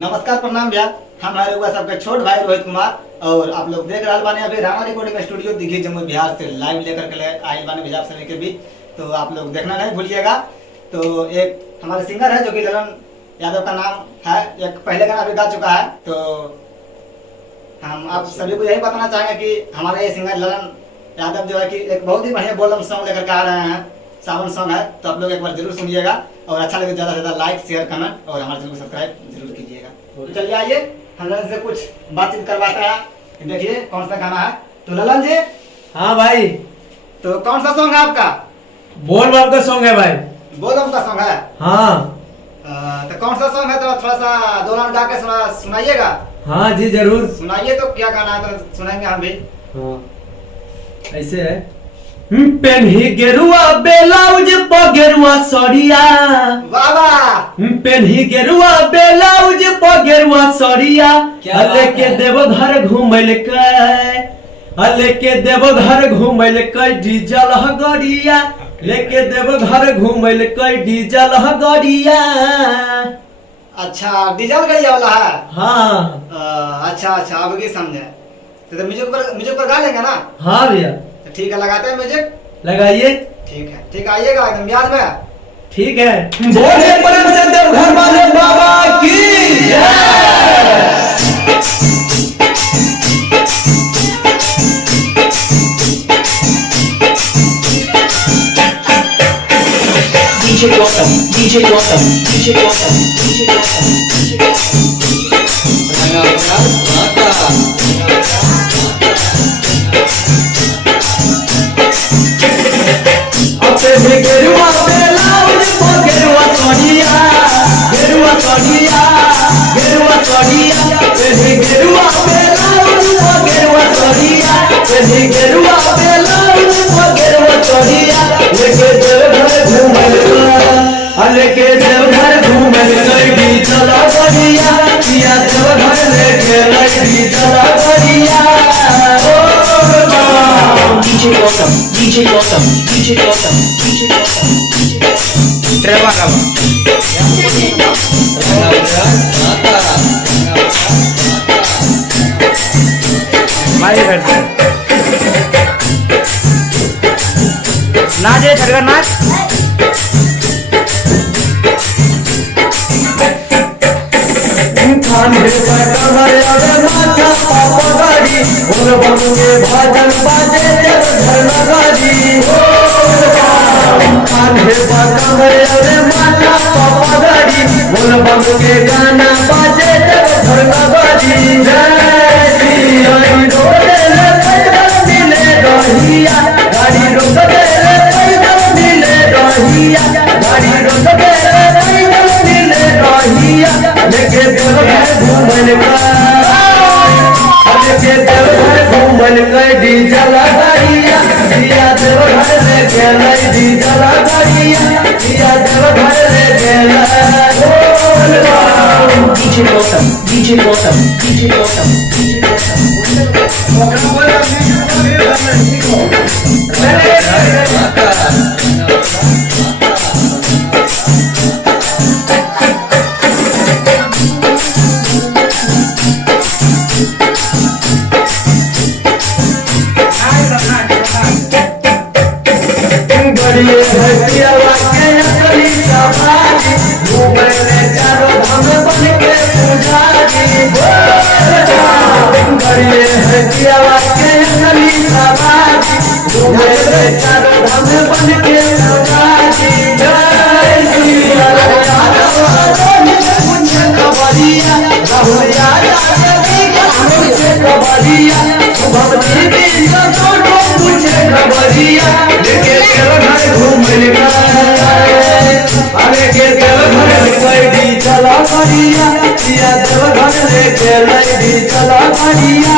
नमस्कार प्रणाम भैया। हम हमारे सबके छोट भाई रोहित कुमार और आप लोग देख रहा बानी अभी रामा रिकॉर्डिंग स्टूडियो दिखी जम्मू बिहार से लाइव लेकर के आए बानी बिहार से लेके भी, तो आप लोग देखना नहीं भूलिएगा। तो एक हमारे सिंगर है जो कि ललन यादव का नाम है, एक पहले गाना भी गा चुका है। तो हम आप सभी को यही बताना चाहेंगे कि हमारे ये सिंगर ललन यादव जो है कि एक बहुत ही बढ़िया बोलम सॉन्ग लेकर के आ रहे हैं, सावन सॉन्ग है। तो आप लोग एक बार जरूर सुनिएगा और अच्छा लगे ज़्यादा से ज़्यादा लाइक शेयर कमेंट और हमारे चैनल को सब्सक्राइब जरूर कीजिएगा। तो चलिए आइए हम ललन से कुछ बातचीत करवाते हैं। देखिए कौन सा गाना है। तो ललन जी। हाँ भाई। तो कौन सा सॉन्ग है आपका? बोल बम का सॉन्ग है भाई। बोल बम का सॉन्ग है। हाँ। तो कौन सा सॉन्ग है, तो थोड़ा सा दो लाइन गा के सुनाइएगा। हाँ जी जरूर सुनाइए। तो क्या गाना है तो सुनाएंगे हम भी। हाँ ऐसे है। पेन्ही गेरुआ बेलाउज पगेरुआ सड़िया। वाह वाह। पेन्ही गेरुआ बेलाउज पगेरुआ सड़िया। लेके देवघर घूमल के लेके देवघर घूमल के डीजल गड़िया। लेके देवघर घूमल के डीजल गड़िया। अच्छा डीजल गड़िया वाला है। हाँ। अच्छा अच्छा अब भी समझे। तो म्यूजिक पर गा लेंगे ना? हाँ भैया। तो ठीक है लगाते हैं म्यूजिक। लगाइए। ठीक है आइएगा एकदम ब्याज में। ठीक है। बोले परम से देवघर वाले बाबा की जय। DJ Gotham, DJ Gotham, DJ Gotham, DJ Gotham, DJ गेरुआ बेलाउज गेरुआ सड़िया। गेरुआ सड़िया गेरुआ सड़िया। गेरुआ बेलाउज गेरुआ सड़िया। गेरुआ बेलाउज गेरुआ सड़िया। लेके देवघर घूमल लेके देवघर घूमल गई चला बढ़िया। किया देवघर लेके लगी चला बढ़िया। DJ Gotham, DJ Gotham, DJ Gotham, DJ Gotham, DJ Gotham. Terima kasih. Mari berjalan. नाच है नाच। खाने पर कमर अगर माथा पापा गाड़ी बोल बम के भजन बाजे देवघर नगरी। खाने पर कमर अगर माथा पापा गाड़ी बोल बम के गाना बाजे देवघर नगरी। जय श्री हरि रोडे ले पैदल मिले रहिया। गाड़ी रोक दे ले पैदल मिले रहिया। गाड़ी रोक दे ले पैदल मिले रहिया। लेके देवघर घूमल लेके देवघर घूमल डीजल गड़िया। दिया देवघर ले गेल डीजल गड़िया। दिया देवघर ले गेल। DJ Gotham, DJ Gotham, DJ Gotham, DJ Gotham. बड़िए भैया के असली सवारी घूमल चारों धाम बन के पुजारी। बड़िए भैया के असली सवारी घूमल चारों धाम बन के पुजारी। जय श्री खबरिया राहुल यादव मुझे खबरिया। शुभम दीदी मुझे खबरिया। लेके देवघर घूमल अरे के देवघर कैदी चला बढ़िया। देवघर लेके लैदी चला बढ़िया।